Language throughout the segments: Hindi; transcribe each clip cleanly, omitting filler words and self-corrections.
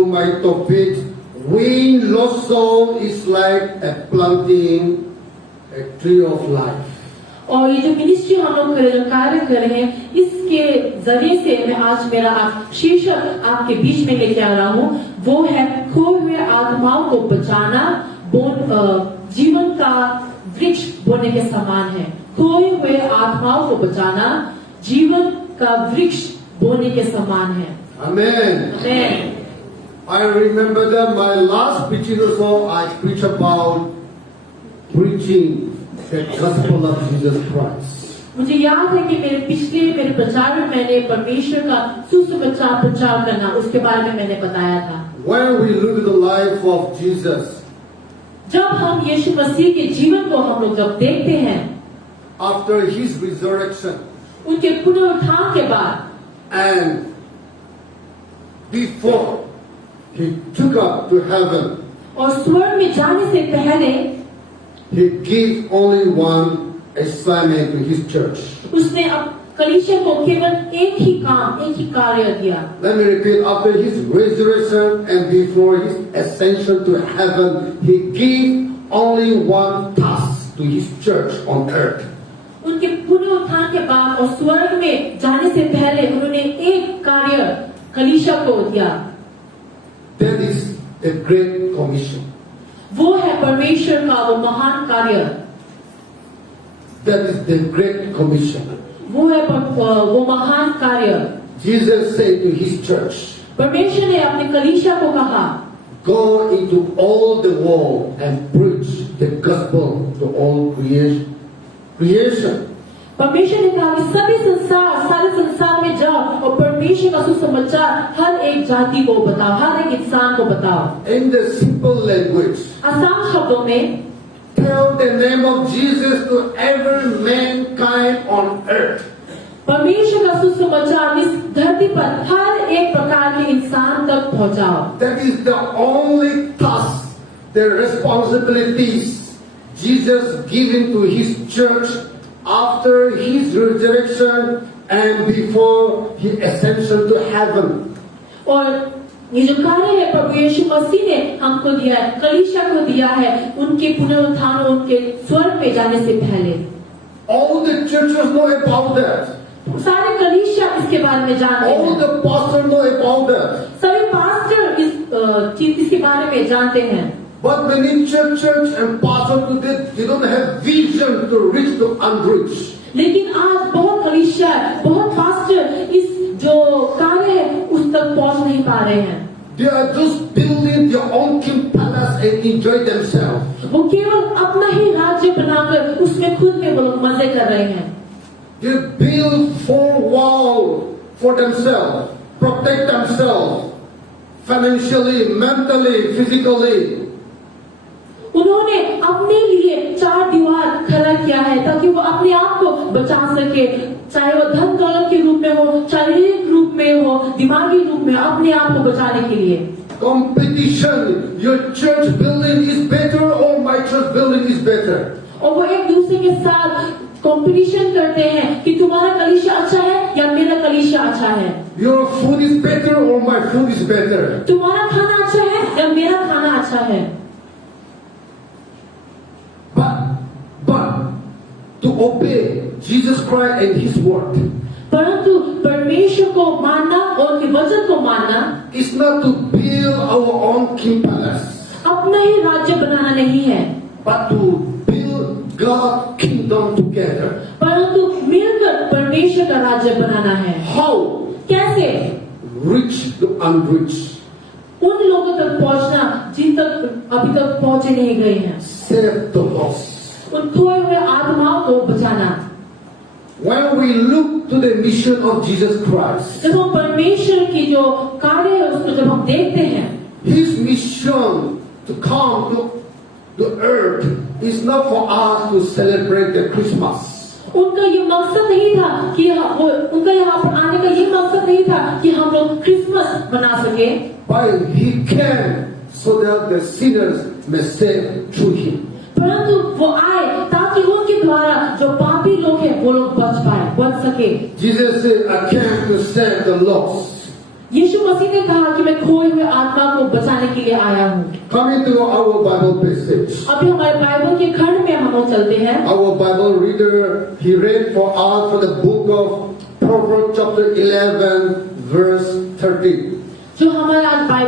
to my topic, Win Lost Soul is like a planting a tree of life. और ये जो मिनिस्ट्री हम लोग जो कार्य कर रहे हैं, इसके जरिए से मैं आज मेरा शीर्षक आपके बीच में लेके आ रहा हूँ, वो है खोए हुए आत्माओं को बचाना जीवन का वृक्ष बोने के समान है। खोए हुए आत्माओं को बचाना जीवन का वृक्ष बोने के समान है। Amen. Amen. I remember that my last preaching also I preached about preaching the gospel of Jesus Christ. मुझे याद है कि मेरे प्रचार में मैंने परमेश्वर का सुसमाचार प्रचार करना उसके बारे में मैंने बताया था। When we look at the life of Jesus, जब हम यीशु मसीह के जीवन को हम लोग जब देखते हैं, after his resurrection, उनके पुनरुत्थान के बाद, and before he took up to heaven, और स्वर्ग में जाने से पहले he gave only one assignment to his church. उसने अब कलीसिया को केवल एक ही काम, एक ही कार्य दिया। Let me repeat, after his resurrection and before his ascension to heaven, he gave only one task to his church on earth. उनके पुनरुत्थान के बाद और स्वर्ग में जाने से पहले उन्होंने एक कार्य कलीसिया को दिया। That is the Great Commission. वो है परमेश्वर का वो महान कार्य। That is the Great Commission. वो है वो महान कार्य। Jesus said to his church, परमेश्वर ने अपने कलीसिया को कहा, go into all the world and preach the gospel to all creation. परमेश्वर ने कहा कि सारे संसार में जाओ और परमेश्वर का सुसमाचार हर एक जाति को बताओ, हर एक इंसान को बताओ। In the simple language, आसान शब्दों में tell the name of Jesus to every mankind on earth. परमेश्वर का सुसमाचार इस धरती पर हर एक प्रकार के इंसान तक पहुंचाओ। That is the only task, the responsibilities Jesus given to his church after his resurrection and before his ascension to heaven. और ये जो कार्य है प्रभु यीशु मसीह ने हमको दिया है, कलीसिया को दिया है, उनके पुनरुत्थान, उनके स्वर्ग में जाने से पहले। All the churches know about that. सारे कलीसिया इसके बारे में जानते हैं। All the pastors know about that. सभी पास्टर इसके बारे में जानते हैं। But many churches and pastors today, they don't have vision to reach the unreached. लेकिन आज बहुत कलीसिया, बहुत पास्टर इस जो कार्य है उस तक पहुंच नहीं पा रहे हैं। They are just building their own king palace and enjoy themselves. वो केवल अपना ही राज्य बनाकर उसमें खुद में वो लोग मजे कर रहे हैं। They build 4 walls for themselves, protect themselves financially, mentally, physically. उन्होंने अपने लिए 4 दीवार खड़ा किया है ताकि वो अपने आप को बचा सके, चाहे वो धन दौलत के रूप में हो, शारीरिक रूप में हो, दिमागी रूप में, अपने आप को बचाने के लिए। Competition, your church building is better or my church building is better. और वो एक दूसरे के साथ कंपटीशन करते हैं कि तुम्हारा कलीसिया अच्छा है या मेरा कलीसिया अच्छा है। Your food is better or my food is better. तुम्हारा खाना अच्छा है या मेरा खाना अच्छा है। But to obey Jesus Christ and His word, परंतु परमेश्वर को मानना और उनके वचन को मानना is not to build our own king palace, अपना ही राज्य बनाना नहीं है, but to build God's kingdom together. परंतु मिलकर परमेश्वर का राज्य बनाना है। How? कैसे? Reach the unreached. उन लोगों तक पहुंचना जिन तक अभी तक पहुंचे नहीं गए हैं। Save the lost. उन खोए हुए आत्माओं को बचाना। When we look to the mission of Jesus Christ, जब हम परमेश्वर की जो कार्य है उसको जब हम देखते हैं, His mission to come to the earth is not for us to celebrate the Christmas. उनका ये मकसद नहीं था कि उनका यहाँ पर आने का ये मकसद नहीं था कि हम लोग क्रिसमस मना सके, But He came so that the sinners may save through Him. परंतु वो आए ताकि उनके द्वारा जो पापी लोग हैं वो लोग बच सके। Jesus said, I came to save the lost. यीशु मसीह ने कहा कि मैं खोए हुए आत्मा को बचाने के लिए आया हूँ। Coming to our Bible passage. अभी हमारे बाइबल के खंड में हम लोग चलते हैं। Our Bible reader, he read for us from the book of Proverbs chapter 11 verse 30. जो हमारे भाई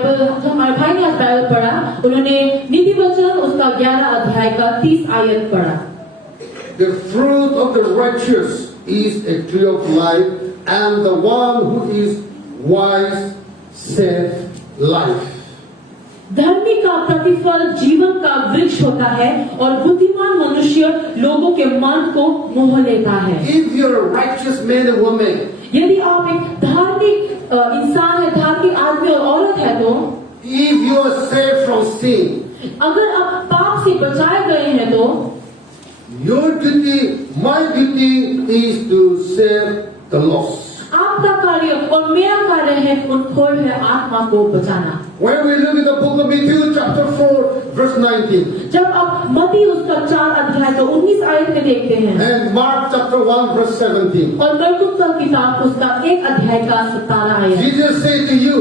ने आज बाइबल पढ़ा, उन्होंने नीति वचन उसका 11 अध्याय का 30 आयत पढ़ा। The fruit of the righteous is a tree of life, and the one who is wise save life. धर्मी का प्रतिफल जीवन का वृक्ष होता है और बुद्धिमान मनुष्य लोगों के मन को मोह लेता है। If you're a righteous man or woman, यदि आप एक धार्मिक इंसान है, धार्मिक आदमी और औरत है, तो if you are saved from sin, अगर आप पाप से बचाए गए हैं, तो your duty, my duty is to save the lost. आपका कार्य और मेरा कार्य है उन खोए हुए आत्मा को बचाना। When we look at the book of Matthew chapter 4 verse 19 जब आप मत्ती उसका 4 अध्याय का 19 आयत में देखते हैं and Mark chapter 1 verse 17, और मरकुस का किताब उसका 1 अध्याय का 17 आयत, Jesus said to you,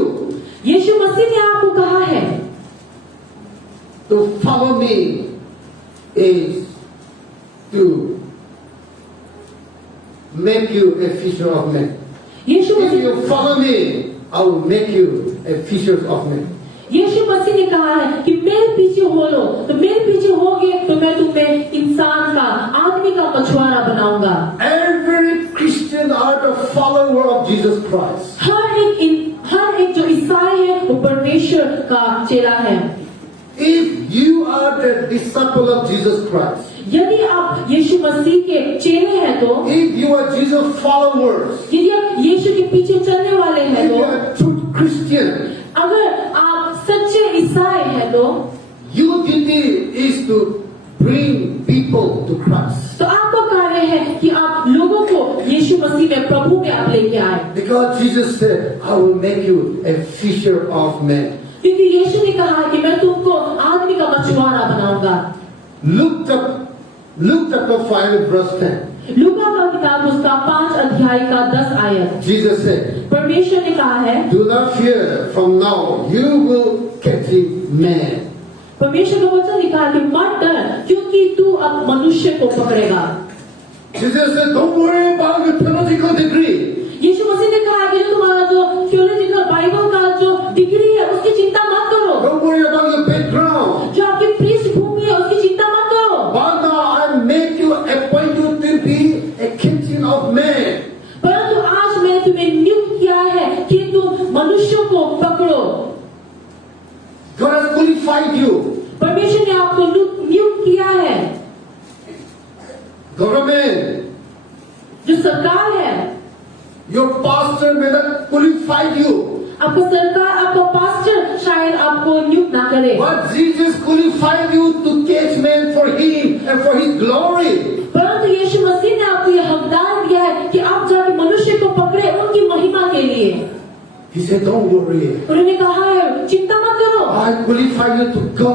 यीशु मसीह ने आपको कहा है to follow me is to make you a fisher of men. Yeshu If Masih you follow me, I will make you a fisher of men. यीशु मसीह ने कहा है कि मेरे पीछे हो लो, तो मेरे पीछे होगे तो मैं तुम्हें इंसान का, आदमी का मछुआरा बनाऊंगा। Every Christian are the follower of Jesus Christ. हर एक जो ईसाई है वो परमेश्वर का चेला है। If you are the disciple of Jesus Christ, यदि आप यीशु मसीह के चेले हैं, तो if you are Jesus followers, यदि आप यीशु के पीछे चलने वाले हैं, if तो you are a true Christian, अगर आप सच्चे ईसाई हैं, तो your duty is to bring people to Christ. तो आपका कार्य है कि आप लोगों को यीशु मसीह में, प्रभु में आप लेके आए। Because Jesus said, I will make you a fisher of men. क्योंकि यीशु ने कहा कि मैं तुमको आदमी का मछुआरा बनाऊंगा। Luke chapter 5 verse 10. लूका का किताब उसका 5 अध्याय का 10 आयत, Jesus said, परमेश्वर ने कहा है, do not fear, from now you will catch men. परमेश्वर का वचन लिखा है कि मत डर, क्योंकि तू अब मनुष्य को पकड़ेगा। Jesus said, don't worry about your theological degree. यीशु मसीह ने कहा कि जो तुम्हारा जो थियोलॉजिकल बाइबल का जो डिग्री है उसकी चिंता मत करो, Don't worry about your background. जो आपकी पृष्ठभूमि है उसकी चिंता मत करो, But now I make you, appoint you to be a captain of men. परंतु आज मैंने तुम्हें नियुक्त किया है कि तुम मनुष्यों को पकड़ो। God has qualified you. परमेश्वर ने आपको नियुक्त किया है। Government, जो सरकार है, your pastor may not qualify you. आपका सरकार, आपका पास्टर शायद आपको नियुक्त ना करे, But Jesus qualified you to catch men for Him and for His glory. परंतु यीशु मसीह ने आपको यह हकदार दिया है कि आप जाके मनुष्य को पकड़े उनकी महिमा के लिए। He said, don't worry. उन्होंने कहा है चिंता मत करो, I qualify you to go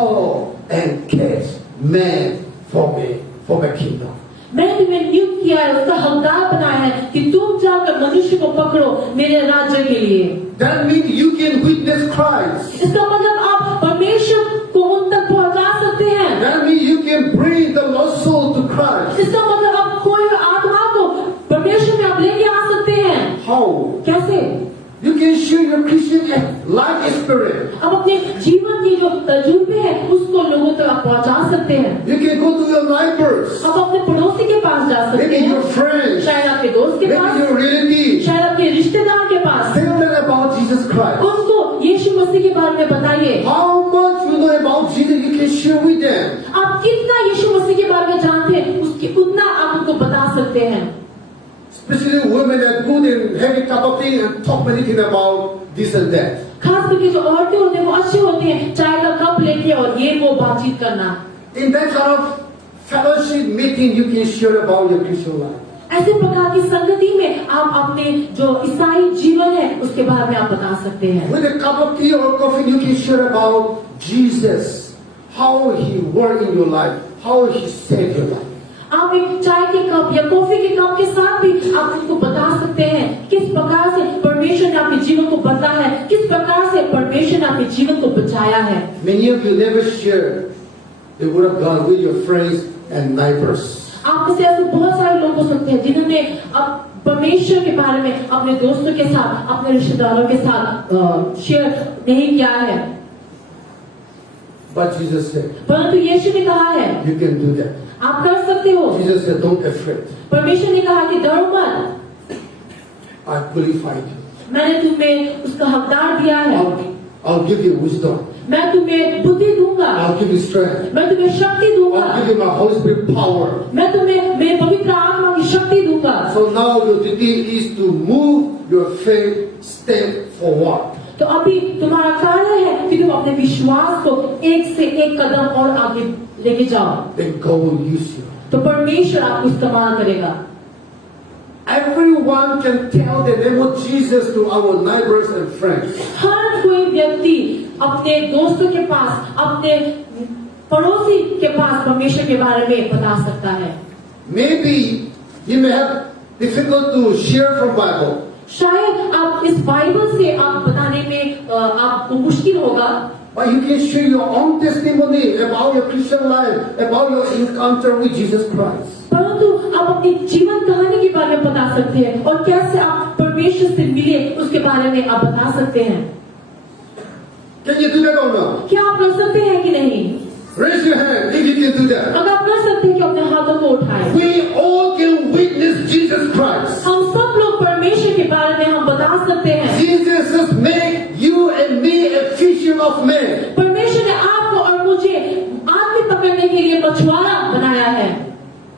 and catch men for me, for my kingdom. मैंने तुम्हें नियुक्त किया है, उसका हकदार बनाया है कि तुम जाकर मनुष्य को पकड़ो मेरे राज्य के लिए। That means you can witness Christ. इसका मतलब आप परमेश्वर को उन तक पहुंचा सकते हैं। That means you can bring the lost soul to Christ. इसका मतलब आप खोए हुए आत्मा को परमेश्वर में आप लेके आ सकते हैं। How? कैसे? You can share your Christian life experience. आप अपने जीवन के जो तजुर्बे हैं उसको लोगों तक आप पहुंचा सकते हैं। You can go to your neighbors, आप अपने पड़ोसी के पास जा सकते maybe your हैं, friends, शायद आपके दोस्त के maybe पास, your relatives. शायद आपके रिश्तेदार के पास। Tell them about Jesus Christ. उनको यीशु मसीह के बारे में बताइए। How much you know about Jesus, you can share with them. आप कितना यीशु मसीह के बारे में जानते हैं उसकी उतना आप उनको बता सकते हैं। Especially women are good in having cup of tea and talk anything about this and that. खास करके जो औरतें होती हैं वो अच्छे होते हैं, चाय का कप लेके और ये वो बातचीत करना। In that kind of fellowship meeting, you can share about your Christian life. ऐसे प्रकार की संगति में आप अपने जो ईसाई जीवन है उसके बारे में आप बता सकते हैं। With a cup of tea or coffee, you can share about Jesus, how He worked in your life, how He saved your life. आप एक चाय के कप या कॉफी के कप के साथ भी आप उनको बता सकते हैं किस प्रकार से परमेश्वर ने आपके जीवन को बदला है, किस प्रकार से परमेश्वर ने आपके जीवन को बचाया है। Many of you never share the word of God with your friends and neighbors. आप में से ऐसे बहुत सारे लोग हो सकते हैं जिन्होंने अब परमेश्वर के बारे में अपने दोस्तों के साथ, अपने रिश्तेदारों के साथ शेयर नहीं किया है। But Jesus said, परंतु यीशु ने कहा है you can do that. आप कर सकते हो। Jesus said, don't be afraid. परमेश्वर ने कहा कि डरो मत, I qualified you. मैंने तुम्हें उसका हकदार दिया है। I'll give you wisdom. मैं तुम्हें बुद्धि दूंगा, I'll give you strength. मैं तुम्हें शक्ति दूंगा, I'll give you my Holy Spirit power. मैं तुम्हें मेरे पवित्र आत्मा की शक्ति दूंगा। So now your duty is to move your faith step forward. तो अभी तुम्हारा कार्य है कि तुम अपने विश्वास को एक से एक कदम और आगे लेके जाओ। Then God will use you. तो परमेश्वर आपको इस्तेमाल करेगा। Everyone can tell the name of Jesus to our neighbors and friends. हर कोई व्यक्ति अपने दोस्तों के पास, अपने पड़ोसी के पास परमेश्वर के बारे में बता सकता है। Maybe you may have difficult to share from Bible. शायद आप इस बाइबल से आप बताने में आपको मुश्किल होगा, But you can share your own testimony about your Christian life, about your encounter with Jesus Christ. परंतु आप अपनी जीवन कहानी के बारे में बता सकते हैं और कैसे आप परमेश्वर से मिले उसके बारे में आप बता सकते हैं। Can you do that or not? क्या आप कर सकते हैं कि नहीं? Raise your hand if you can do that. अगर आप कर सकते हैं कि अपने हाथों को उठाएं। We all can witness Jesus Christ. हम सब लोग परमेश्वर के बारे में हम बता सकते हैं। Jesus has made you and me a fisher of men. परमेश्वर ने आपको और मुझे आदमी पकड़ने के लिए मछुआरा बनाया है।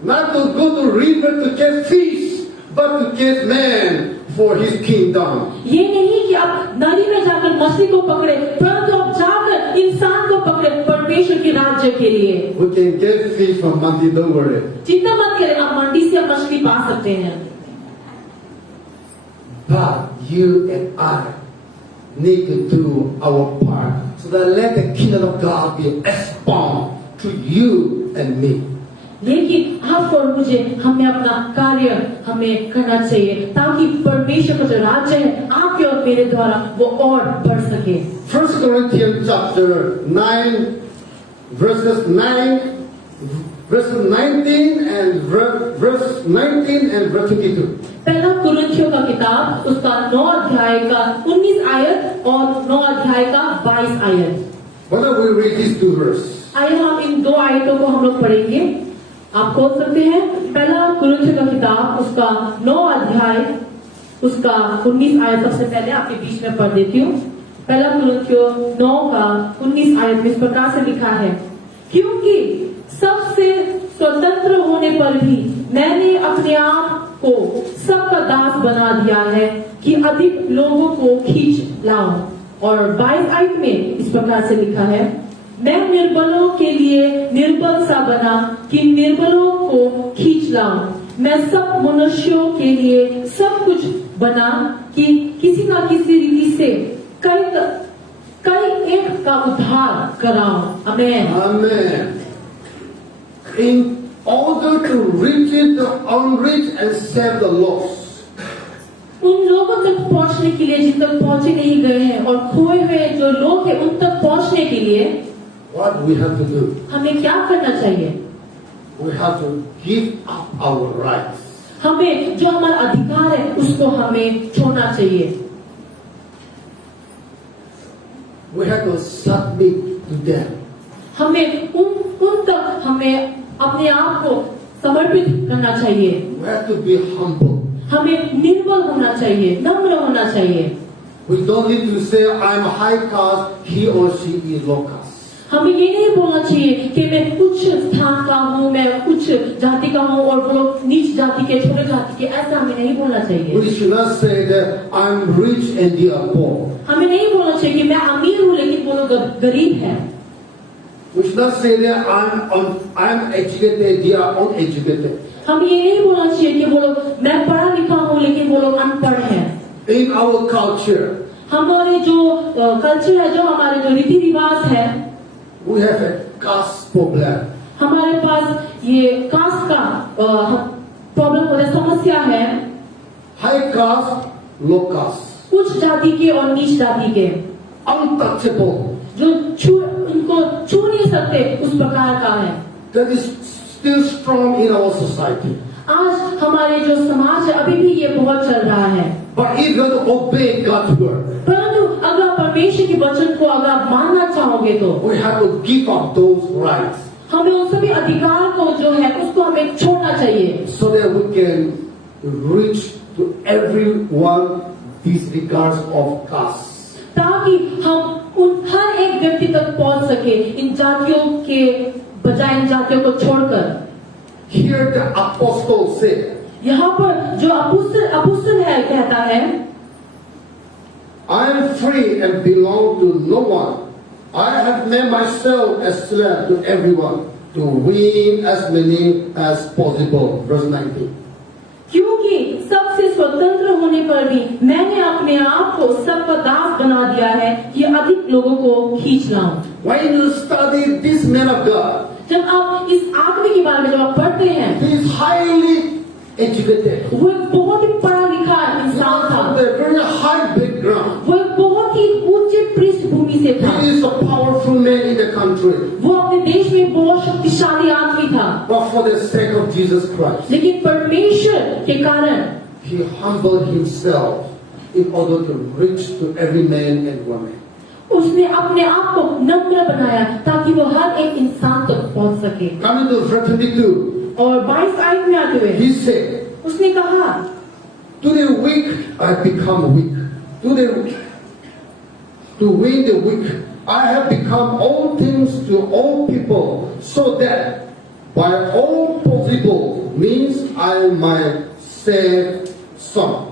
Not to go to river to catch fish, but to catch man for his kingdom. ये नहीं कि आप नदी में जाकर मछली को पकड़े, परंतु आप जाकर इंसान को पकड़े परमेश्वर के राज्य के लिए। We can get fish from Mandi, don't worry. चिंता मत करें, आप मंडी से मछली पा सकते हैं। But you and I need to do our part so that let the kingdom of God be expounded to you and me. लेकिन आपको और मुझे हमें अपना कार्य हमें करना चाहिए ताकि परमेश्वर का जो राज्य है आपके और मेरे द्वारा वो और बढ़ सके। 1 Corinthians chapter 9 verses 19 and verse 19 and verse 22. पहला कुरिन्थियों का किताब उसका 9 अध्याय का 19 आयत और 9 अध्याय का 22 आयत। Why don't we read these two verses? आइए हम इन दो आयतों को हम लोग पढ़ेंगे। आप खोल सकते हैं पहला कुरिन्थियों का किताब उसका 9 अध्याय उसका 19 आयत। सबसे पहले आपके बीच में पढ़ देती हूँ। पहला कुरिन्थियों 9 का 19 आयत में इस प्रकार से लिखा है, क्योंकि सबसे स्वतंत्र होने पर भी मैंने अपने आप को सबका दास बना दिया है कि अधिक लोगों को खींच लाऊं। और 22 आयत में इस प्रकार से लिखा है, मैं निर्बलों के लिए निर्बल सा बना कि निर्बलों को खींच लाऊं। मैं सब मनुष्यों के लिए सब कुछ बना कि किसी न किसी रीति से कई एक का उद्धार कराऊं। आमेन। Amen. In order to reach the unreached and save the lost. उन लोगों तक पहुंचने के लिए जिन तक पहुंचे नहीं गए हैं और खोए हुए जो लोग हैं उन तक पहुंचने के लिए What we have to do? हमें क्या करना चाहिए? We have to give up our rights. हमें जो हमारा अधिकार है उसको हमें छोड़ना चाहिए। We have to submit to them. हमें उन तक हमें अपने आप को समर्पित करना चाहिए। We have to be humble. हमें निर्बल होना चाहिए, नम्र होना चाहिए। We don't need to say I'm high caste, he or she is low caste. हमें ये नहीं बोलना चाहिए कि मैं उच्च स्थान का हूँ, मैं उच्च जाति का हूँ और वो लोग नीच जाति के, छोटे जाति के, ऐसा हमें नहीं बोलना चाहिए। We should not say that I'm rich and they are poor. हमें नहीं बोलना चाहिए कि मैं अमीर हूँ लेकिन वो लोग गरीब हैं। We should not say that I'm educated, they are uneducated. हमें ये नहीं बोलना चाहिए कि वो लोग मैं पढ़ा लिखा हूँ लेकिन वो लोग अनपढ़ हैं। In our culture, हमारे जो कल्चर है, जो हमारे जो रीति रिवाज है, we have a caste problem. हमारे पास ये कास्ट का प्रॉब्लम हो रहा, समस्या है high caste, low caste, उच्च जाति के और नीच जाति के, untouchable. जो इनको छू नहीं सकते उस प्रकार का है। That is still strong in our society. आज हमारे जो समाज है अभी भी ये बहुत चल रहा है। But if you have to obey God's word, परंतु अगर आप परमेश्वर के वचन को अगर आप मानना चाहोगे तो we have to give up those rights हमें उन सभी अधिकार को जो है उसको हमें छोड़ना चाहिए, so that we can reach to everyone disregards of caste. ताकि हम उन हर एक व्यक्ति तक पहुंच सके, इन जातियों के बजाय इन जातियों को छोड़कर। Here the apostle said, यहाँ पर जो अपुस्तल है कहता है, I am free and belong to no one. I have made myself a slave to everyone to win as many as possible. Verse 19. क्योंकि सबसे स्वतंत्र होने पर भी मैंने अपने आप को सबका दास बना दिया है कि अधिक लोगों को खींच लाऊं। When you study this man of God, जब आप इस आदमी के बारे में जब आप पढ़ते हैं, he is highly educated. वो एक बहुत ही पढ़ा लिखा इंसान था, From a very high background. वो एक बहुत ही ऊंचे पृष्ठभूमि से था, He is a powerful man in the country. वो अपने देश में बहुत शक्तिशाली आदमी था, But for the sake of Jesus Christ, लेकिन परमेश्वर के कारण he humbled himself in order to reach to every man and woman. उसने अपने आप को नम्र बनाया ताकि वो हर एक इंसान तक पहुंच सके। Coming to verse 22, और 22 आयत में आते हुए he said, उसने कहा, to the weak I become weak. To win the weak, I have become all things to all people, so that by all possible means I might save some.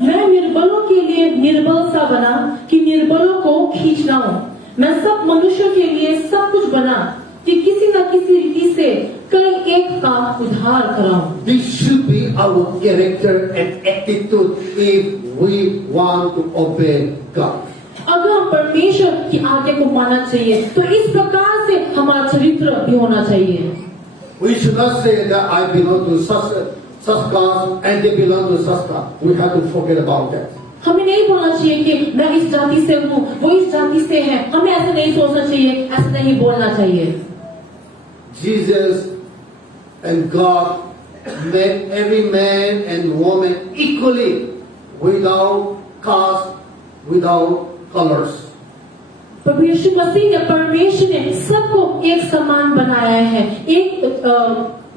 मैं निर्बलों के लिए निर्बल सा बना कि निर्बलों को खींच लाऊं। मैं सब मनुष्यों के लिए सब कुछ बना कि किसी न किसी रीति से कई एक का उद्धार कराऊं। This should be our character and attitude if we want to obey God. अगर हम परमेश्वर की आज्ञा को मानना चाहिए तो इस प्रकार से हमारा चरित्र भी होना चाहिए। We should not say that I belong to such caste and they belong to such caste. We have to forget about that. हमें नहीं बोलना चाहिए कि मैं इस जाति से हूँ, वो इस जाति से है। हमें ऐसा नहीं सोचना चाहिए, ऐसा नहीं बोलना चाहिए। Jesus and God made every man and woman equally, without caste, without colors. प्रभु यीशु मसीह ने, परमेश्वर ने सबको एक समान बनाया है। एक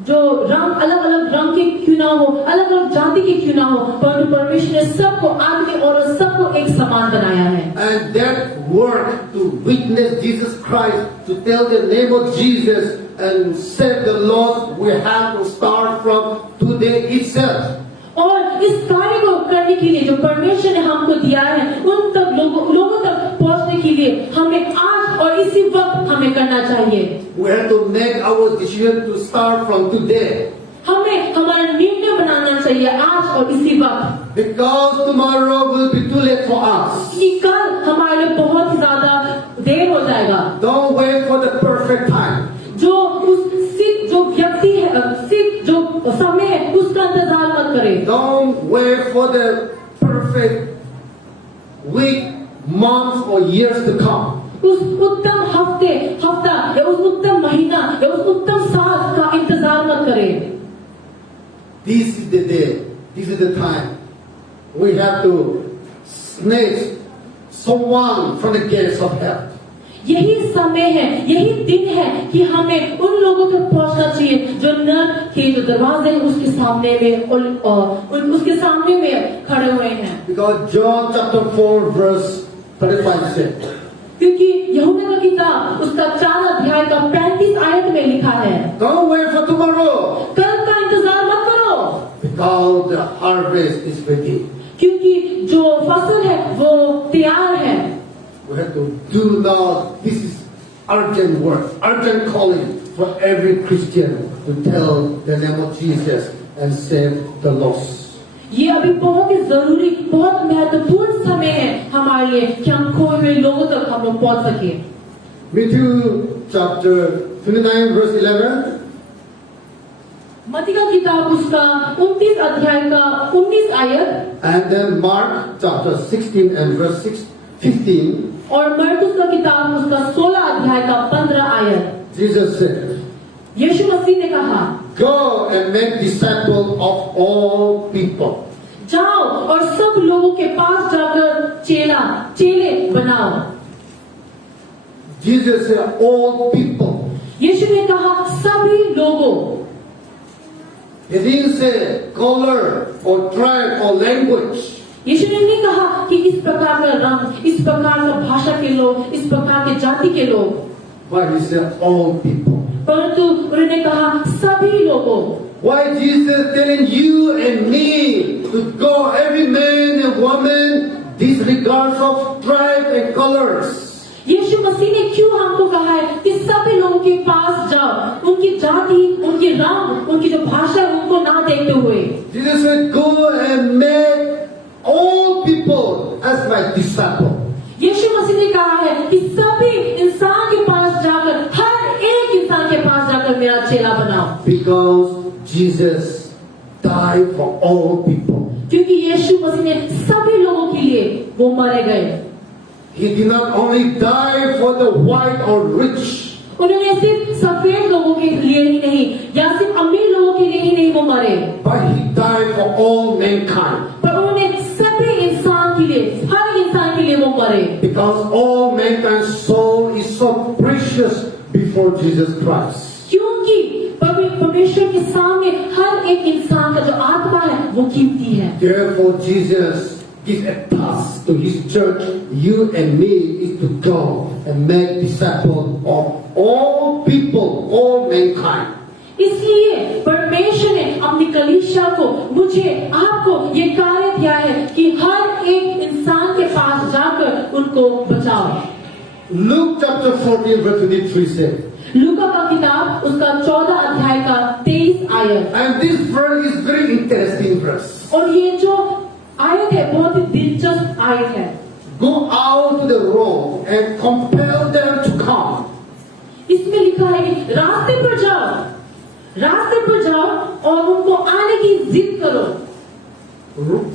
जो रंग अलग अलग रंग के क्यों ना हो, अलग अलग जाति के क्यों ना हो, परंतु परमेश्वर ने सबको, आदमी और सबको एक समान बनाया है। And that work to witness Jesus Christ, to tell the name of Jesus and save the lost, we have to start from today itself. और इस कार्य को करने के लिए जो परमेश्वर ने हमको दिया है, उन तक लोगों तक पहुंचने के लिए हमें आज और इसी वक्त हमें करना चाहिए। We have to make our decision to start from today. हमें हमारा निर्णय बनाना चाहिए आज और इसी वक्त, Because tomorrow will be too late for us. कि कल हमारे लिए बहुत ही ज्यादा देर हो जाएगा। Don't wait for the perfect time. जो व्यक्ति है, सिर्फ जो समय है उसका इंतजार मत करें। Don't wait for the perfect week, month or years to come. उस उत्तम हफ्ता या उस उत्तम महीना या उस उत्तम साल का इंतजार मत करें। This is the day. This is the time. We have to snatch someone from the gates of hell. यही समय है, यही दिन है कि हमें उन लोगों तक पहुंचना चाहिए जो नरक के जो दरवाजे हैं उसके सामने में और उसके सामने में खड़े हुए हैं। Because John chapter 4 verse 35 said, क्योंकि यूहन्ना का किताब उसका 4 अध्याय का 35 आयत में लिखा है, don't wait for tomorrow. कल का इंतजार मत करो, Because the harvest is ready. क्योंकि जो फसल है वो तैयार है। We have to do now. This is urgent work, urgent calling for every Christian to tell the name of Jesus and save the lost. ये अभी बहुत ही जरूरी, बहुत महत्वपूर्ण समय है हमारे लिए कि हम खोए हुए लोगों तक हम लोग पहुंच सके। Matthew chapter 29 verse 11. मत्ती का किताब उसका 29 अध्याय का 19 आयत And then Mark chapter 16 and verse 15, और मरकुस का किताब उसका 16 अध्याय का 15 आयत। Jesus said, यीशु मसीह ने कहा, "Go and make disciples of all people." जाओ और सब लोगों के पास जाकर चेले बनाओ। Jesus said, "All people." यीशु ने कहा सभी लोगों। He didn't say color or tribe or language. यीशु ने नहीं कहा कि इस प्रकार का रंग, इस प्रकार का भाषा के लोग, इस प्रकार के जाति के लोग, But he said, "All people." परंतु उन्होंने कहा सभी लोगों। Why Jesus telling you and me to go, every man and woman, disregards of tribe and colors? यीशु मसीह ने क्यों हमको कहा है कि सभी लोगों के पास जाओ, उनकी जाति, उनकी रंग, उनकी जो भाषा है उनको ना देखते हुए। Jesus said, "Go and make all people as my disciple." यीशु मसीह ने कहा है कि सभी इंसान के पास जाकर, हर एक इंसान के पास जाकर मेरा चेला बनाओ। Because Jesus died for all people. क्योंकि यीशु मसीह ने सभी लोगों के लिए वो मारे गए। He did not only die for the white or rich. उन्होंने सिर्फ सफेद लोगों के लिए ही नहीं, या सिर्फ अमीर लोगों के लिए ही नहीं वो मरे, But he died for all mankind. पर उन्होंने सभी इंसान के लिए, हर इंसान के लिए वो मरे। Because all mankind's soul is so precious before Jesus Christ. क्योंकि परमेश्वर के सामने हर एक इंसान का जो आत्मा है वो कीमती है। Therefore Jesus gives a task to his church, you and me, is to go and make disciples of all people, all mankind. इसलिए परमेश्वर ने अपनी कलीसिया को, मुझे, आपको ये कार्य दिया है कि हर एक इंसान के पास जाकर उनको बचाओ। Luke chapter 14 verse 23 says, लूका का किताब उसका 14 अध्याय का 23 आयत। and this verse is very interesting verse. और ये जो आयत है बहुत ही दिलचस्प आयत है। Go out to the road and compel them to come. इसमें लिखा है कि रास्ते पर जाओ और उनको आने की जिद करो।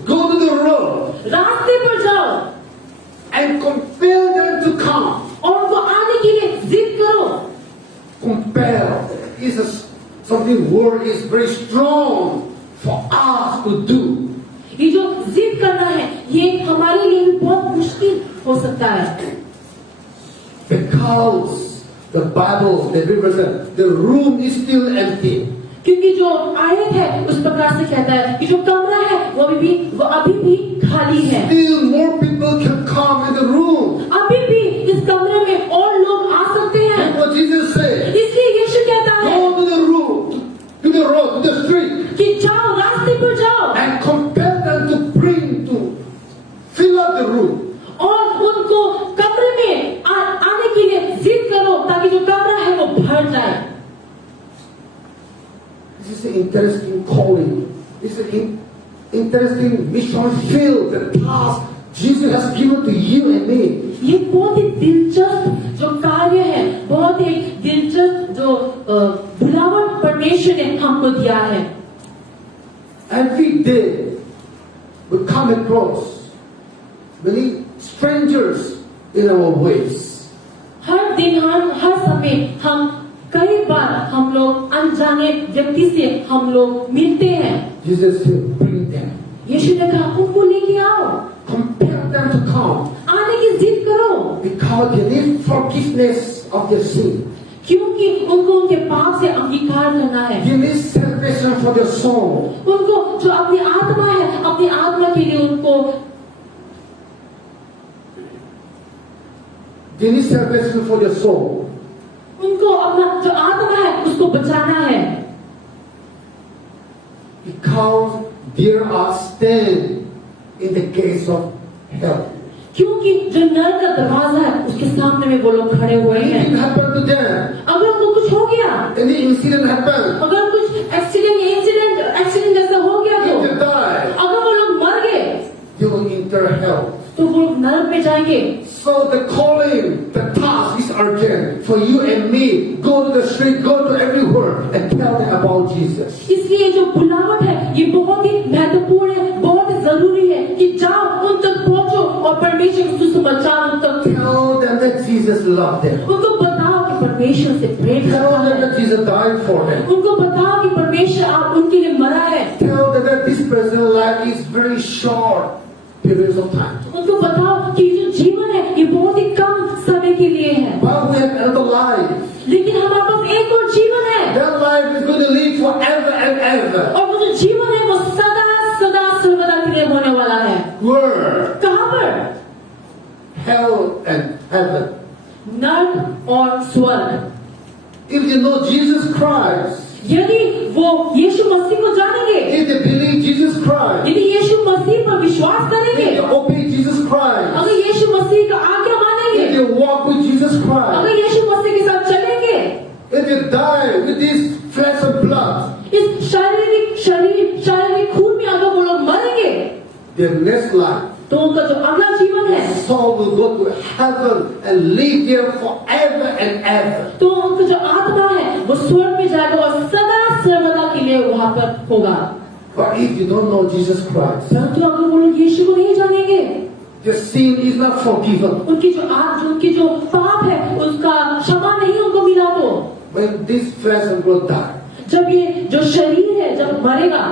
Go to the road रास्ते पर जाओ and compel them to come. और उनको आने के लिए जिद करो। Compel is something word is very strong for us to do. ये जो जिद करना है ये हमारे लिए भी बहुत मुश्किल हो सकता है। Because the Bible, the Bible says, the room is still empty. क्योंकि जो आयत है उस प्रकार से कहता है कि जो कमरा है वो अभी भी खाली है। Still more people can come in the room. अभी भी इस कमरे में और लोग आ सकते हैं। That's what Jesus said. इसलिए यीशु कहता है Go to the room, to the road, to the street, कि जाओ, रास्ते पर जाओ and compel them to fill up the room. और उनको कमरे में आने के लिए जिद करो ताकि जो कमरा है वो भर जाए। This is an interesting calling. This is an interesting mission field, the task Jesus has given to you and me. ये बहुत ही दिलचस्प जो कार्य है, बहुत ही दिलचस्प जो बुलावट परमेश्वर ने हमको दिया है। Every day we come across many strangers in our ways. हर दिन हर समय हम कई बार हम लोग अनजाने व्यक्ति से हम लोग मिलते हैं। Jesus said, bring them. यीशु ने कहा उनको लेके आओ, Compel them to come. आने की जिद करो, Because they need forgiveness of their sin. क्योंकि उनको उनके पाप से अंगीकार करना है। They need salvation for their soul. उनको जो अपनी आत्मा है, अपनी आत्मा के लिए उनको They need salvation for their soul. उनको अपना जो आत्मा है उसको बचाना है। Because there are stand in the gates of hell. क्योंकि जो नरक का दरवाजा है उसके सामने में वो लोग खड़े हुए हैं। Anything happened to them, अगर उनको कुछ हो गया, any incident happened, अगर कुछ एक्सीडेंट जैसा हो गया if they die, अगर वो लोग मर गए they will enter hell. तो वो नरक में जाएंगे। So the calling, the task is urgent for you and me. Go to the street, go to everywhere and tell them about Jesus. इसलिए जो बुलावट है ये बहुत ही महत्वपूर्ण है, बहुत ही जरूरी है कि जाओ उन तक पहुंचो और परमेश्वर के सुसमाचार उन तक Tell them that Jesus loved them. उनको बताओ कि परमेश्वर से प्रेम Tell करता them है। that Jesus died for them. उनको बताओ कि परमेश्वर आप उनके लिए मरा है। Tell them that this present life is very short periods of time. उनको बताओ कि जो जीवन है ये बहुत ही कम समय के लिए है, But we have another life. लेकिन हमारे पास एक और जीवन है That life is going to live forever and ever. और वो जो जीवन है वो सदा सदा सर्वदा के लिए होने वाला है। Where? कहाँ पर? Hell and heaven. नर्क और स्वर्ग। If they know Jesus Christ, यदि वो यीशु मसीह को जानेंगे, if they believe Jesus Christ, यदि यीशु मसीह पर विश्वास if करेंगे, they obey Jesus Christ, अगर यीशु मसीह का आज्ञा if मानेंगे, they walk with Jesus Christ, अगर यीशु मसीह के साथ चलेंगे, if they die with this flesh and blood, इस शारीरिक खून में अगर वो लोग मरेंगे, their next life, तो उनका जो अगला जीवन है soul will go to heaven and live there forever and ever. तो उनका जो आत्मा है वो स्वर्ग में जाएगा और सदा सर्वदा के लिए वहां पर होगा। But if you don't know Jesus Christ, परंतु अगर वो लोग यीशु को नहीं जानेंगे, your sin is not forgiven. उनकी जो पाप है उसका क्षमा नहीं उनको मिला, तो When this flesh and blood die, जब ये जो शरीर है जब मरेगा,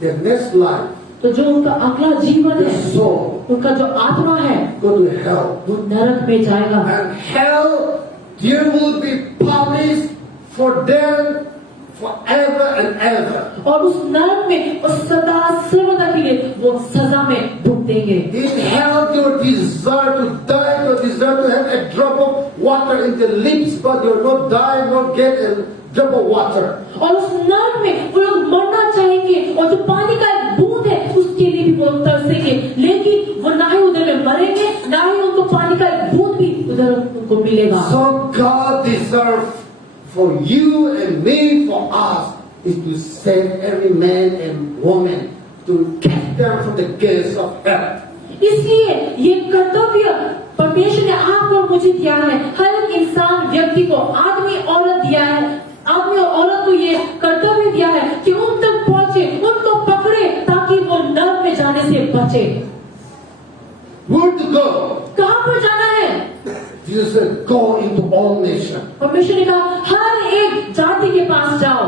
their next life, तो जो उनका अगला जीवन their है, soul, उनका जो आत्मा है go to hell. वो नरक में जाएगा। And hell, there will be punished for them forever and ever. और उस नरक में वो सदा सर्वदा के लिए वो सजा में भुगतेंगे। In hell, they will desire to die, they desire to have a drop of water in their lips, but they will not die, not get a drop of water. और उस नरक में वो लोग मरना चाहेंगे और जो पानी का एक बूंद है उसके लिए भी वो तरसेंगे, लेकिन वो ना ही उधर में मरेंगे, ना ही उनको पानी का एक बूंद भी उधर उनको मिलेगा। So God deserves for you and me, for us, is to save every man and woman to catch them from the gates of hell. इसलिए ये कर्तव्य परमेश्वर ने आपको और मुझे दिया है। हर एक इंसान व्यक्ति को, आदमी औरत दिया है, आदमी और औरत को ये कर्तव्य दिया है कि उन तक पहुंचे, उनको पकड़े ताकि वो नरक में जाने से बचे। Where to go? कहाँ पर जाना है? Jesus said, go into all nations. परमेश्वर ने कहा हर एक जाति के पास जाओ।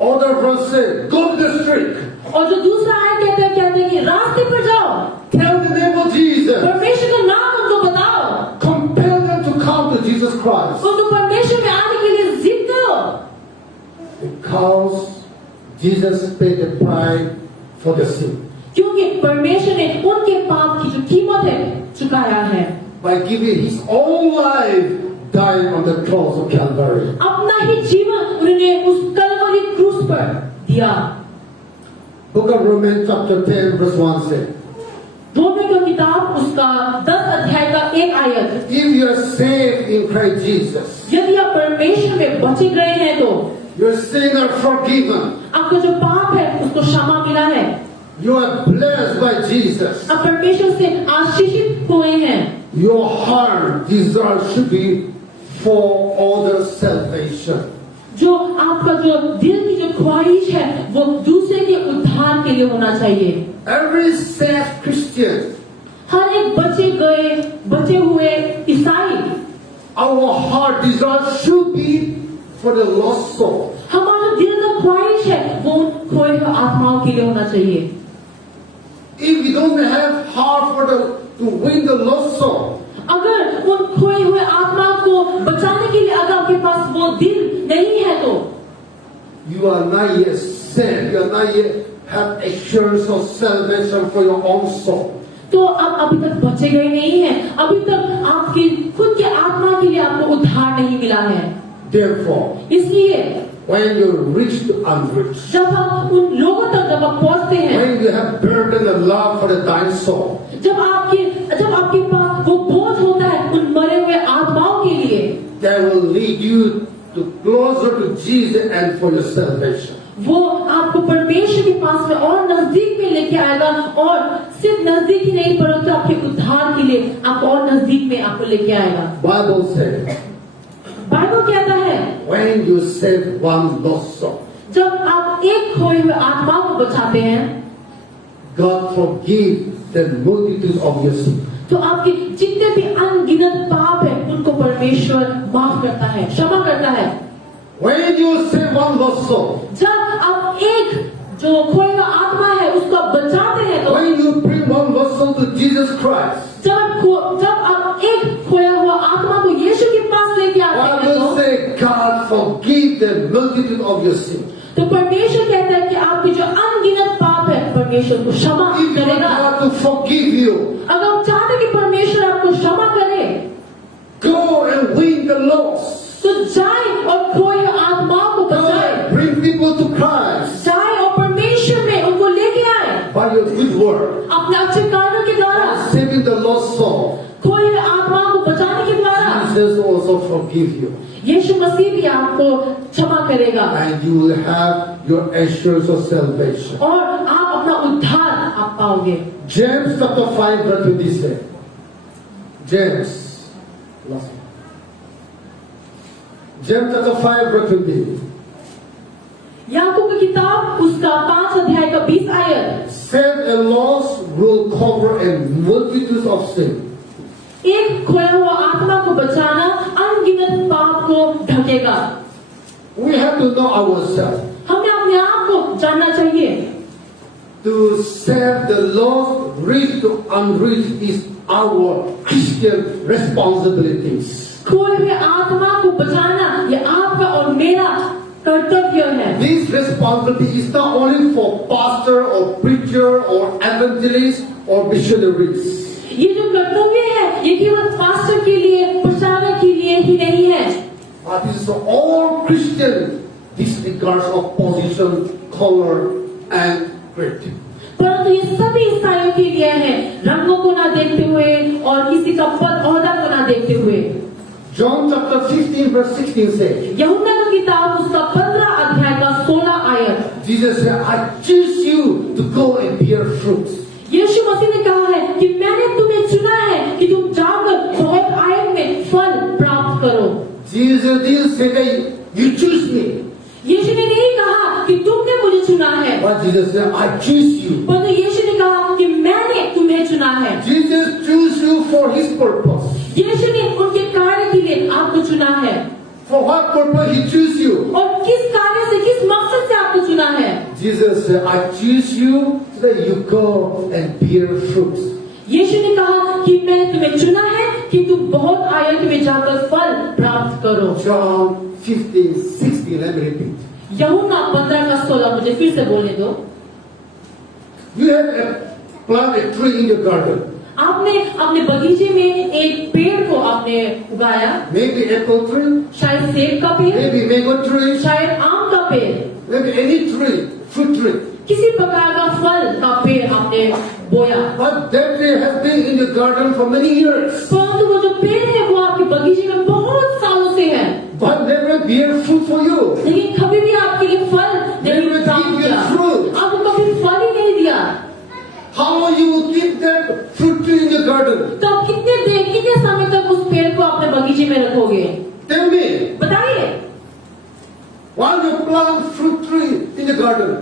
Other verse said, go to the street. और जो दूसरा आयत कहते हैं कि रास्ते पर जाओ, Tell the name of Jesus. परमेश्वर का नाम उनको बताओ, Compel them to come to Jesus Christ. उनको परमेश्वर में आने के लिए जिद करो, Because Jesus paid the price for the sin. क्योंकि परमेश्वर ने उनके पाप की जो कीमत है चुकाया है By giving his own life, dying on the cross of Calvary. अपना ही जीवन उन्होंने उस कलवरी क्रूस पर दिया। Book of Romans chapter 10 verse 1 says, Romeo की किताब उसका 10 अध्याय का 1 आयत, if you are saved in Christ Jesus, यदि आप परमेश्वर में बचे गए हैं तो your sins are forgiven. आपका जो पाप है उसको क्षमा मिला है, You are blessed by Jesus. आप परमेश्वर से आशीषित हुए हैं। Your heart desire should be for other salvation. जो आपका जो दिल की जो ख्वाहिश है वो दूसरे के उद्धार के लिए होना चाहिए। Every saved Christian, हर एक बचे हुए ईसाई, our heart desire should be for the lost soul. हमारा दिल का ख्वाहिश है वो खोए हुए आत्माओं के लिए होना चाहिए। If we don't have heart to win the lost soul, अगर उन खोए हुए आत्मा को बचाने के लिए अगर आपके पास वो दिल नहीं है तो you are not yet saved. You are not yet have assurance of salvation for your own soul. तो आप अभी तक बचे गए नहीं हैं, अभी तक आपकी खुद के आत्मा के लिए आपको उद्धार नहीं मिला है। Therefore, इसलिए when you reach the unreached, जब आप उन लोगों तक जब आप पहुंचते हैं, when you have burden and love for the dying soul, जब आपके पास वो बोझ होता है उन मरे हुए आत्माओं के लिए, that will lead you to closer to Jesus and for your salvation. वो आपको परमेश्वर के पास में और नजदीक में लेके आएगा, और सिर्फ नजदीक ही नहीं परंतु आपके उद्धार के लिए आपको और नजदीक में आपको लेके आएगा। Bible said, बाइबल कहता है when you save one lost soul, जब आप एक खोए हुए आत्मा को बचाते हैं God forgives the multitudes of your sins. तो आपके जितने भी अनगिनत पाप है उनको परमेश्वर माफ करता है, क्षमा करता है। When you save one lost soul, जब आप एक जो खोए हुआ आत्मा है उसको आप बचाते हैं, तो when you bring one lost soul to Jesus Christ, जब आप एक खोया हुआ आत्मा को यीशु के पास लेके आते हैं, Bible say God forgive the multitude of your sins. तो परमेश्वर कहता है कि आपके जो अनगिनत पाप है परमेश्वर को क्षमा If you want करेगा। God to forgive you, अगर आप चाहते कि परमेश्वर आपको क्षमा करे, go and win the lost. तो जाए और खोए हुए आत्माओं को Go बचाए, and bring people to Christ जाए और परमेश्वर में उनको लेके आए by your good work, अपने अच्छे कार्यों के द्वारा, saving the lost soul. खोए हुए आत्माओं को बचाने के द्वारा Jesus also forgive you, यीशु मसीह भी आपको क्षमा करेगा, and you will have your assurance of salvation. और आप अपना उद्धार आप पाओगे। James chapter 5 verse 27. James, last one. James chapter 5 verse 20. याकूब की किताब उसका 5 अध्याय का 20 आयत, Save a lost will cover a multitude of sin. एक खोया हुआ आत्मा को बचाना अनगिनत पाप को ढकेगा। We have to know ourselves. हमें अपने आप को जानना चाहिए। To save the lost, reach to unreached is our Christian responsibilities. खोए हुए आत्मा को बचाना ये आपका और मेरा कर्तव्य है। This responsibility is not only for pastor or preacher or evangelist or missionaries. ये जो कर्तव्य है ये केवल पास्टर के लिए, प्रचारक के लिए ही नहीं है, But it is for all Christians, disregards of position, color, and creed. परंतु ये सभी ईसाइयों के लिए है, रंगों को ना देखते हुए और किसी का पद ओहदा को ना देखते हुए। John chapter 15 verse 16 says, यूहन्ना की किताब उसका 15 अध्याय का 16 आयत, Jesus said, I choose you to go and bear fruits. यीशु मसीह ने कहा है कि मैंने तुम्हें चुना है कि तुम जाकर बहुत आयत में फल प्राप्त करो। Jesus didn't say that you choose me. यीशु ने नहीं कहा कि तुमने मुझे चुना है, But Jesus said, I choose you. परंतु यीशु ने कहा कि मैंने तुम्हें चुना है। Jesus chose you for his purpose. यीशु ने उनके कार्य के लिए आपको चुना है, For what purpose he chose you? और किस कार्य से, किस मकसद से आपको चुना है। Jesus said, I choose you so that you go and bear fruits. यीशु ने कहा कि मैंने तुम्हें चुना है कि तुम बहुत आयत में जाकर फल प्राप्त करो। John 15:16, let me repeat. यूहन्ना 15 का 16, मुझे फिर से बोलने दो। You have plant a tree in your garden. आपने अपने बगीचे में एक पेड़ को आपने उगाया, Maybe apple tree, शायद सेब का पेड़, maybe mango tree, शायद आम का पेड़, maybe any tree, fruit tree. किसी प्रकार का फल का पेड़ आपने बोया। But that tree has been in your garden for many years, परंतु वो जो पेड़ है वो आपके बगीचे में बहुत सालों से है, but never bear fruit for you. लेकिन कभी भी आपके लिए फल नहीं प्राप्त किया, आपको कभी फल ही नहीं दिया। How long you will keep that fruit tree in your garden? तो आप कितने समय तक उस पेड़ को अपने बगीचे में रखोगे? Tell me. बताइए। While you plant fruit tree in the garden,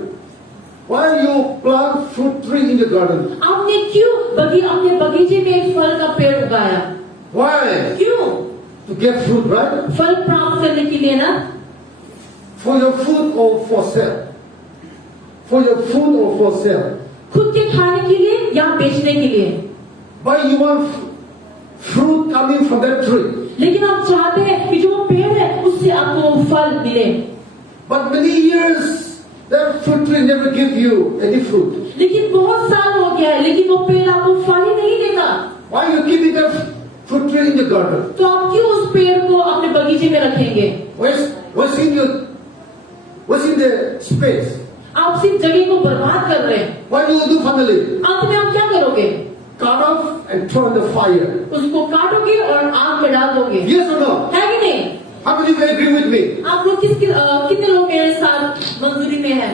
while you plant fruit tree in the garden, आपने क्यों अपने बगीचे में एक फल का पेड़ उगाया? why? क्यों? To get fruit, right? फल प्राप्त करने के लिए ना, For your food or for sale? For your food or for sale? खुद के खाने के लिए या बेचने के लिए। But you want fruit coming from that tree. लेकिन आप चाहते हैं कि जो पेड़ है उससे आपको फल मिले। But many years that fruit tree never give you any fruit. लेकिन बहुत साल हो गया है, लेकिन वो पेड़ आपको फल ही नहीं देगा। Why you keeping that fruit tree in the garden? तो आप क्यों उस पेड़ को अपने बगीचे में रखेंगे? What's in the space? आप सिर्फ जगह को बर्बाद कर रहे हैं। What do you do finally? अंत में आप क्या करोगे? Cut off and throw in the fire. उसको काटोगे और आग में डाल दोगे। Yes or no? है कि नहीं? How many of you agree with me? आप लोग कितने लोग मेरे साथ मंजूरी में है?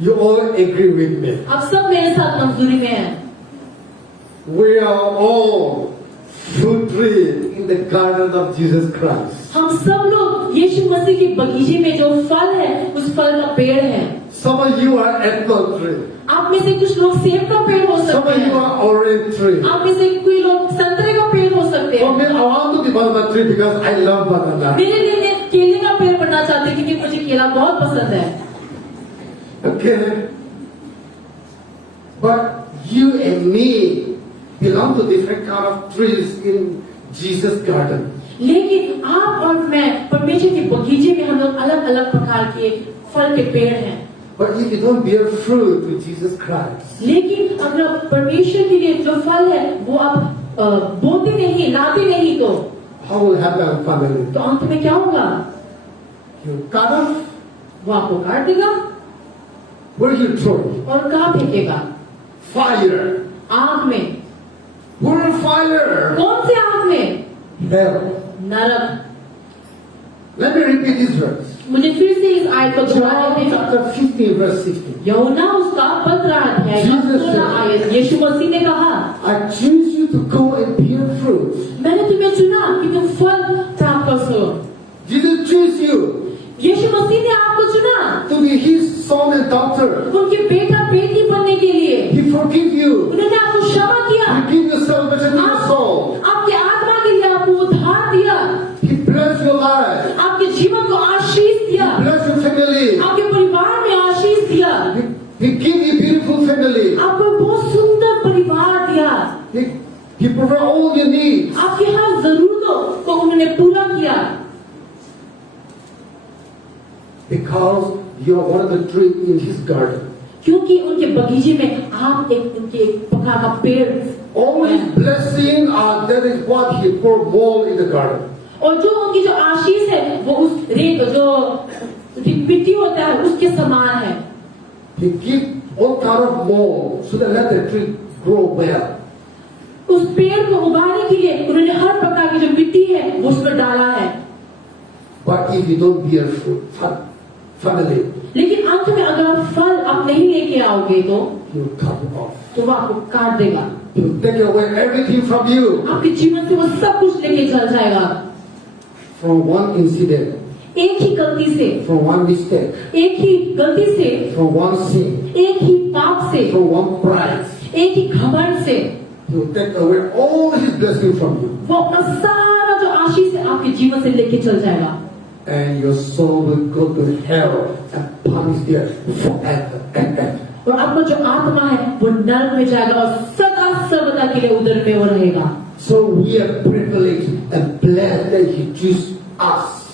You all agree with me. आप सब मेरे साथ मंजूरी में हैं। We are all fruit tree in the garden of Jesus Christ. हम सब लोग यीशु मसीह के बगीचे में जो फल है उस फल का पेड़ है। Some of you are apple tree. आप में से कुछ लोग सेब का पेड़ हो Some सकते of you हैं। are orange tree. आप में से कोई लोग संतरे का पेड़ हो सकते For me, हैं। I want to be banana tree because I love banana. मेरे लिए मैं केले का पेड़ बनना चाहती हूँ क्योंकि मुझे केला बहुत पसंद है। Okay? But you and me belong to different kind of trees in Jesus' garden. लेकिन आप और मैं परमेश्वर के बगीचे में हम लोग अलग अलग प्रकार के फल के पेड़ हैं। But if you don't bear fruit with Jesus Christ, लेकिन अगर परमेश्वर के लिए जो फल है वो आप बोते नहीं लाते नहीं तो how will happen family? तो अंत में क्या होगा? You cut off, वो आपको काट देगा where you throw it? और कहाँ फेंकेगा? Fire. आग में। Where fire? कौन से आग में? Hell. नरक। Let me repeat this verse. मुझे फिर से इस आयत को दोहराने John दें। chapter 15 verse 16. यूहन्ना उसका 15 अध्याय का Jesus 16 आयत यीशु मसीह ने कहा, I choose you to go and bear fruit. मैंने तुम्हें चुना कि तुम फल प्राप्त कर सको। Jesus chose you यीशु मसीह ने आपको चुना to be His son and daughter. उनके बेटा बेटी बनने के लिए। He forgive you. उन्होंने आपको क्षमा किया। He give you salvation in your soul. आपके आत्मा के लिए आपको उद्धार दिया। He bless your life. आपके जीवन को आशीष दिया। Bless your family. आपके परिवार में आशीष दिया। He give you beautiful family. आपको बहुत सुंदर परिवार दिया। He provide all your needs. आपकी हर जरूरतों को उन्होंने पूरा किया। Because you are one of the tree in His garden. क्योंकि उनके बगीचे में आप उनके एक प्रकार का पेड़ All His blessing are that is what He poured more in the garden. और जो उनकी जो आशीष है वो उस रेत जो मिट्टी होता है उसके समान है। He give all kind of mold so that let the tree grow well. उस पेड़ को उगाने के लिए उन्होंने हर प्रकार की जो मिट्टी है वो उसमें डाला है। But if you don't bear fruit, family, लेकिन अंत में अगर आप फल आप नहीं लेके आओगे तो He will cut it off. वो आपको काट देगा। He will take away everything from you. आपके जीवन से वो सब कुछ लेके चल जाएगा। From one incident, एक ही गलती से, from one mistake, एक ही गलती से, from one sin, एक ही पाप से, from one pride. एक ही घमंड से He will take away all His blessings from you. वो अपना सारा जो आशीष है आपके जीवन से लेके चल जाएगा। And your soul will go to hell and punish there forever and ever. और आपका जो आत्मा है वो नरक में जाएगा और सदा सर्वदा के लिए उधर में वो रहेगा। So we are privileged and blessed that He chose us.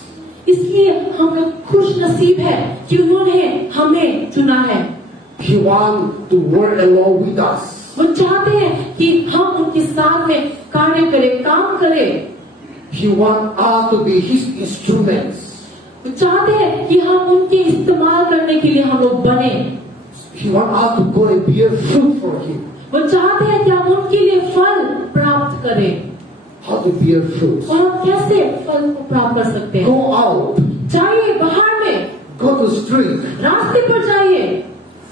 इसलिए हम लोग खुश नसीब है कि उन्होंने हमें चुना है। He wants to work along with us. वो चाहते हैं कि हम उनके साथ में कार्य करें, काम करें। He wants us to be His instruments. वो चाहते हैं कि हम उनके इस्तेमाल करने के लिए हम लोग बने। He wants us to go and bear fruit for Him. वो चाहते हैं कि हम उनके लिए फल प्राप्त करें। How to bear fruit? और हम कैसे फल को प्राप्त कर सकते हैं? Go out. जाइए बाहर में, Go to the street. रास्ते पर जाइए,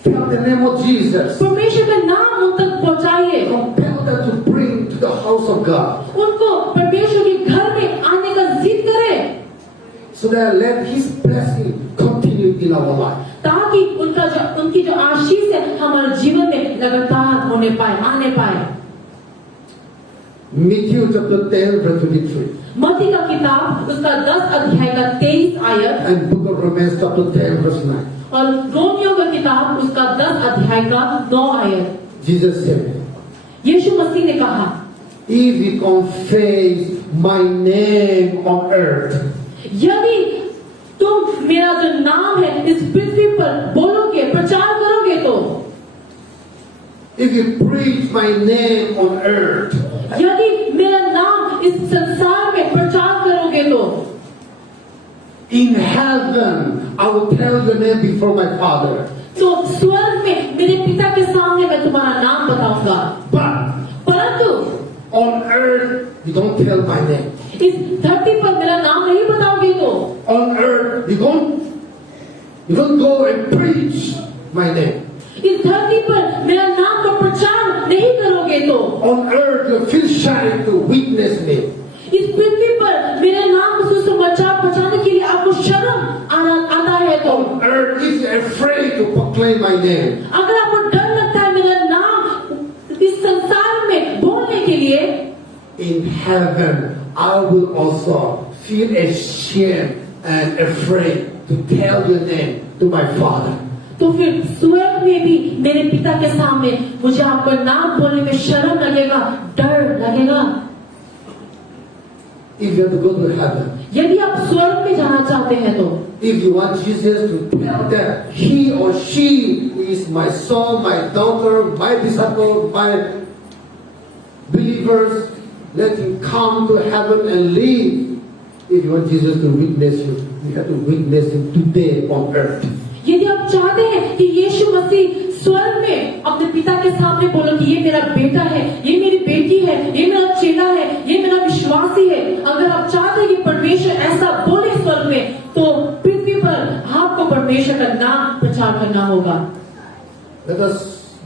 Tell the name of Jesus. परमेश्वर का नाम उन तक पहुंचाइए। Compel them to bring to the house of God. उनको परमेश्वर के घर में आने का जिद करें So that let His blessing continue in our life. ताकि उनकी जो आशीष है हमारे जीवन में लगातार होने पाए, आने पाए। Matthew chapter 10 verse 23 मत्ती का किताब उसका 10 अध्याय का 23 आयत and book of Romans chapter 10 verse 9. और रोमियो का किताब उसका 10 अध्याय का 9 आयत। Jesus said, यीशु मसीह ने कहा, if you confess my name on earth, यदि तुम मेरा जो नाम है इस पृथ्वी पर बोलोगे, प्रचार करोगे तो, if you preach my name on earth, यदि मेरा नाम इस संसार में प्रचार करोगे तो, in heaven I will tell your name before my Father. तो स्वर्ग में मेरे पिता के सामने मैं तुम्हारा नाम बताऊंगा। But परंतु on earth you don't tell my name. इस धरती पर मेरा नाम नहीं बताओगे तो, On earth you don't go and preach my name. इस धरती पर मेरा नाम का प्रचार नहीं करोगे तो On earth you feel shy to witness me. इस पृथ्वी पर मेरे नाम को सुसमाचार पहुंचाने के लिए आपको शर्म आता है तो On earth if you're afraid to proclaim my name. अगर आपको डर लगता है मेरा नाम इस संसार में बोलने के लिए, In heaven I will also feel ashamed and afraid to tell your name to my Father. तो फिर स्वर्ग में भी मेरे पिता के सामने मुझे आपका नाम बोलने में शर्म लगेगा, डर लगेगा। If you have to go to heaven, यदि आप स्वर्ग में जाना चाहते हैं तो if you want Jesus to tell that he or she is my son, my daughter, my disciple, my believers, let him come to heaven and live. If you want Jesus to witness you, you have to witness him today on earth. यदि आप चाहते हैं कि यीशु मसीह स्वर्ग में अपने पिता के सामने बोलो कि ये मेरा बेटा है, ये मेरी बेटी है, ये मेरा चेला है, ये मेरा विश्वासी है, अगर आप चाहते हैं कि परमेश्वर ऐसा बोले स्वर्ग में, तो पृथ्वी पर आपको परमेश्वर का नाम प्रचार करना होगा। Let us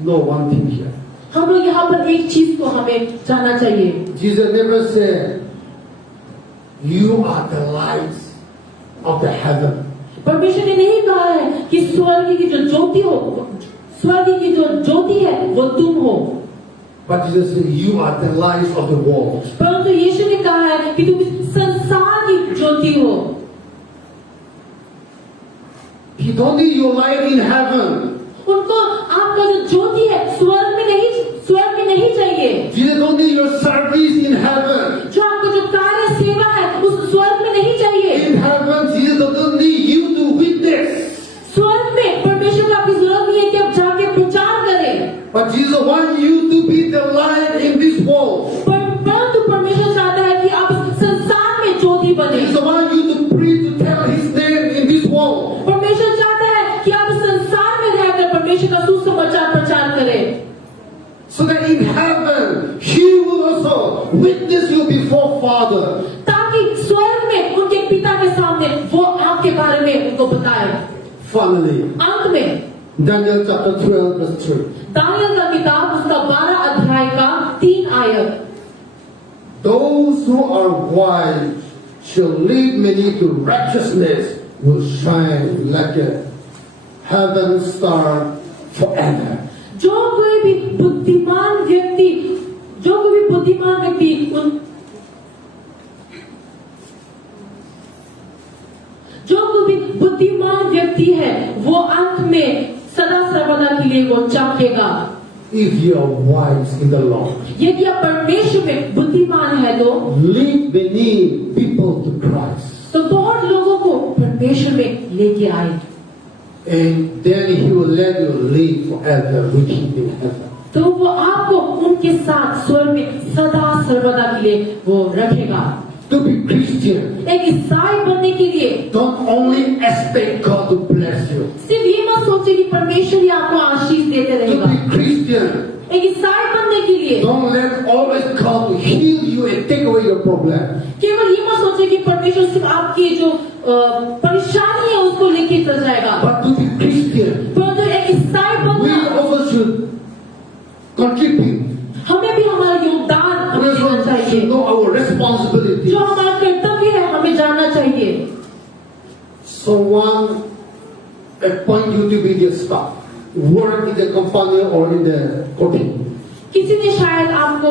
know one thing here. हम लोग यहाँ पर एक चीज को हमें जानना चाहिए। Jesus never said, "You are the lights of the heaven." परमेश्वर ने नहीं कहा है कि स्वर्ग की जो ज्योति हो, स्वर्ग की जो ज्योति है वो तुम हो, But Jesus said, "You are the lights of the world." परंतु यीशु ने कहा है कि तुम संसार की ज्योति हो। He don't need your light in heaven. उनको आपका जो ज्योति है स्वर्ग में नहीं चाहिए। Jesus don't need your service in heaven. जो आपको जो कार्य सेवा है उस स्वर्ग में नहीं चाहिए। In heaven, Jesus doesn't need you to witness. स्वर्ग में परमेश्वर को आपकी जरूरत नहीं है कि आप जाके प्रचार करें, But Jesus wants you to be the light in this world. परंतु परमेश्वर चाहता है कि आप संसार में ज्योति बने। Jesus wants you to preach, to tell His name in this world. परमेश्वर चाहता है कि आप संसार में रहकर परमेश्वर का सुसमाचार प्रचार करें, So that in heaven, He will also witness you before Father. ताकि स्वर्ग में उनके पिता के सामने वो आपके बारे में उनको बताए। Finally, अंत में Daniel chapter 12 verse 3. दानियल का किताब उसका 12 अध्याय का 3 आयत। Those who are wise shall lead many to righteousness, will shine like a heaven star forever. जो कोई भी बुद्धिमान व्यक्ति है वो अंत में सदा सर्वदा के लिए वो चमकेगा। If you are wise in the Lord, यदि आप परमेश्वर में बुद्धिमान है तो lead many people to Christ, तो बहुत लोगों को परमेश्वर में लेके आए, and then He will let you live forever with Him in heaven. तो वो आपको उनके साथ स्वर्ग में सदा सर्वदा के लिए वो रखेगा। To be Christian, एक ईसाई बनने के लिए don't only expect God to bless you. सिर्फ ये मत सोचे कि परमेश्वर ही आपको आशीष देते To रहेगा। be Christian, एक ईसाई बनने के लिए don't let always God to heal you and take away your problem. केवल ये मत सोचे कि परमेश्वर सिर्फ आपकी जो परेशानी है उसको लेके चल जाएगा, But to be Christian, परंतु एक ईसाई we बनना also should contribute. हमें भी हमारा योगदान We हमें देना also should चाहिए। know our responsibility. जो हमारा कर्तव्य है हमें जानना चाहिए। Someone appoint you to be their staff, work in the company or in the county. किसी ने शायद आपको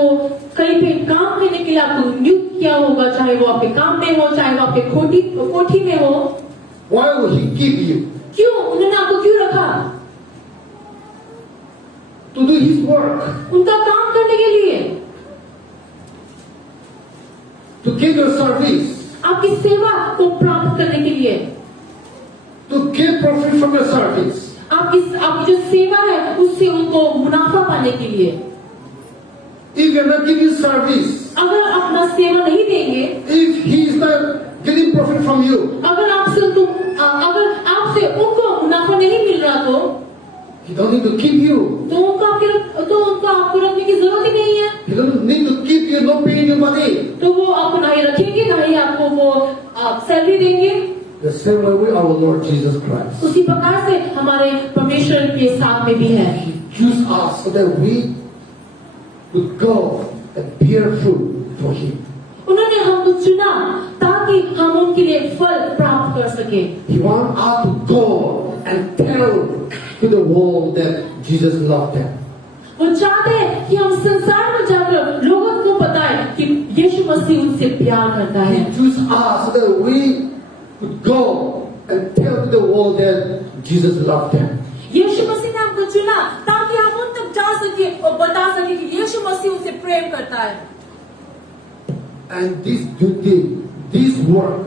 कहीं पे काम करने के लिए आपको नियुक्त किया होगा, चाहे वो आपके काम में हो, चाहे वो आपके कोठी में हो। Why would He give you? क्यों उन्होंने आपको क्यों रखा? To do His work, उनका काम करने के लिए, to give your service, आपकी सेवा को प्राप्त करने के लिए, to give profit from your service. आपकी जो सेवा है उससे उनको मुनाफा पाने के लिए। If you're not giving service, अगर आप अपना सेवा नहीं देंगे, if He is not getting profit from you, अगर आपसे उनको मुनाफा नहीं मिल रहा तो He don't need to keep you. तो उनको आपको रखने की जरूरत ही नहीं है। He don't need to keep you, not paying you money. तो वो आपको ना ही रखेंगे, ना ही आपको वो सैलरी देंगे। The same way with our Lord Jesus Christ. उसी प्रकार से हमारे परमेश्वर के साथ में भी है। He chose us so that we would go and bear fruit for Him. उन्होंने हमको चुना ताकि हम उनके लिए फल प्राप्त कर सके। He wants us to go and tell to the world that Jesus loved them. वो चाहते हैं कि हम संसार में जाकर लोगों को बताएं कि यीशु मसीह उनसे प्यार करता है। He chose us so that we would go and tell to the world that Jesus loved them. यीशु मसीह ने हमको चुना ताकि हम उन तक जा सके और बता सके कि यीशु मसीह उनसे प्रेम करता है। And this duty, this work,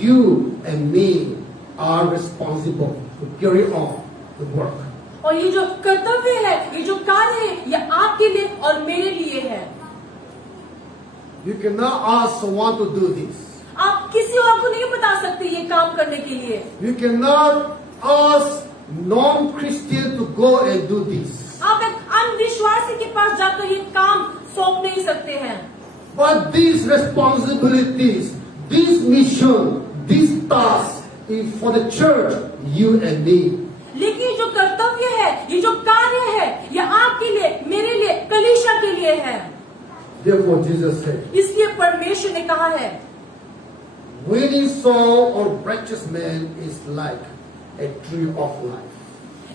you and me are responsible to carry on the work. और ये जो कर्तव्य है, ये जो कार्य है, ये आपके लिए और मेरे लिए है। You cannot ask someone to do this. आप किसी और को नहीं बता सकते ये काम करने के लिए। You cannot ask non-Christian to go and do this. आप एक अनविश्वासी के पास जाकर ये काम सौंप नहीं सकते हैं। But these responsibilities, this mission, this task is for the church, you and me. लेकिन जो कर्तव्य है, ये जो कार्य है, ये आपके लिए, मेरे लिए, कलीसिया के लिए है। Therefore, Jesus said, इसलिए परमेश्वर ने कहा है, winning soul or righteous man is like a tree of life.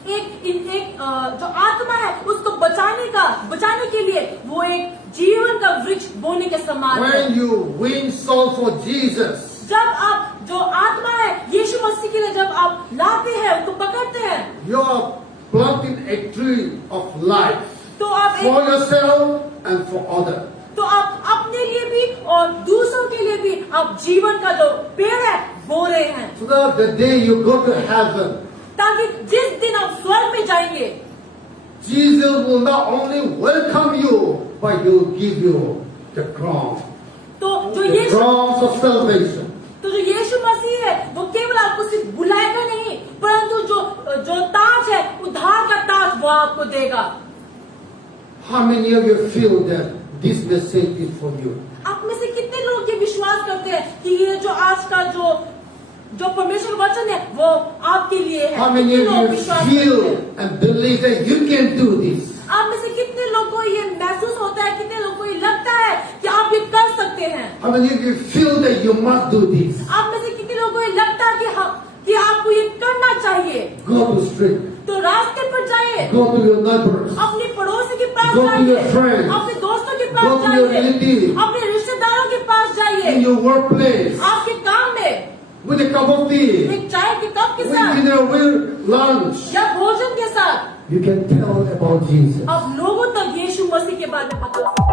जो आत्मा है उसको बचाने के लिए वो एक जीवन का वृक्ष बोने के समान है। When you win soul for Jesus, जब आप जो आत्मा है यीशु मसीह के लिए जब आप लाते हैं उसको पकड़ते हैं, you are planting a tree of life तो आप for yourself and for others. तो आप अपने लिए भी और दूसरों के लिए भी आप जीवन का जो पेड़ है बो रहे हैं, So that the day you go to heaven, ताकि जिस दिन आप स्वर्ग में जाएंगे Jesus will not only welcome you, but He will give you the crown, तो जो the Yeshu crowns of salvation. तो जो यीशु मसीह है वो केवल आपको सिर्फ बुलाएगा नहीं, परंतु जो ताज है उद्धार का ताज वो आपको देगा। How many of you feel that this message is for you? आप में से कितने लोग ये विश्वास करते हैं कि ये जो आज का जो परमेश्वर वचन है वो आपके लिए है? How many कितने of लोग you विश्वास करते feel हैं? and believe that you can do this? आप में से कितने लोगों को ये महसूस होता है, कितने लोगों को ये लगता है कि आप ये कर सकते हैं? How many of you feel that you must do this? आप में से कितने लोगों को ये लगता है कि आपको ये करना चाहिए? Go to street. तो रास्ते पर जाइए, Go to your neighbors. अपने पड़ोसी के पास Go to जाइए, your friends. अपने दोस्तों के Go पास to your जाइए, relatives. अपने रिश्तेदारों के पास In जाइए, your workplace. आपके काम में With a cup of tea. एक चाय के कप के With साथ dinner, with lunch. या भोजन के साथ You can tell about Jesus. आप लोगों तक यीशु मसीह के बारे में बता सकते हैं।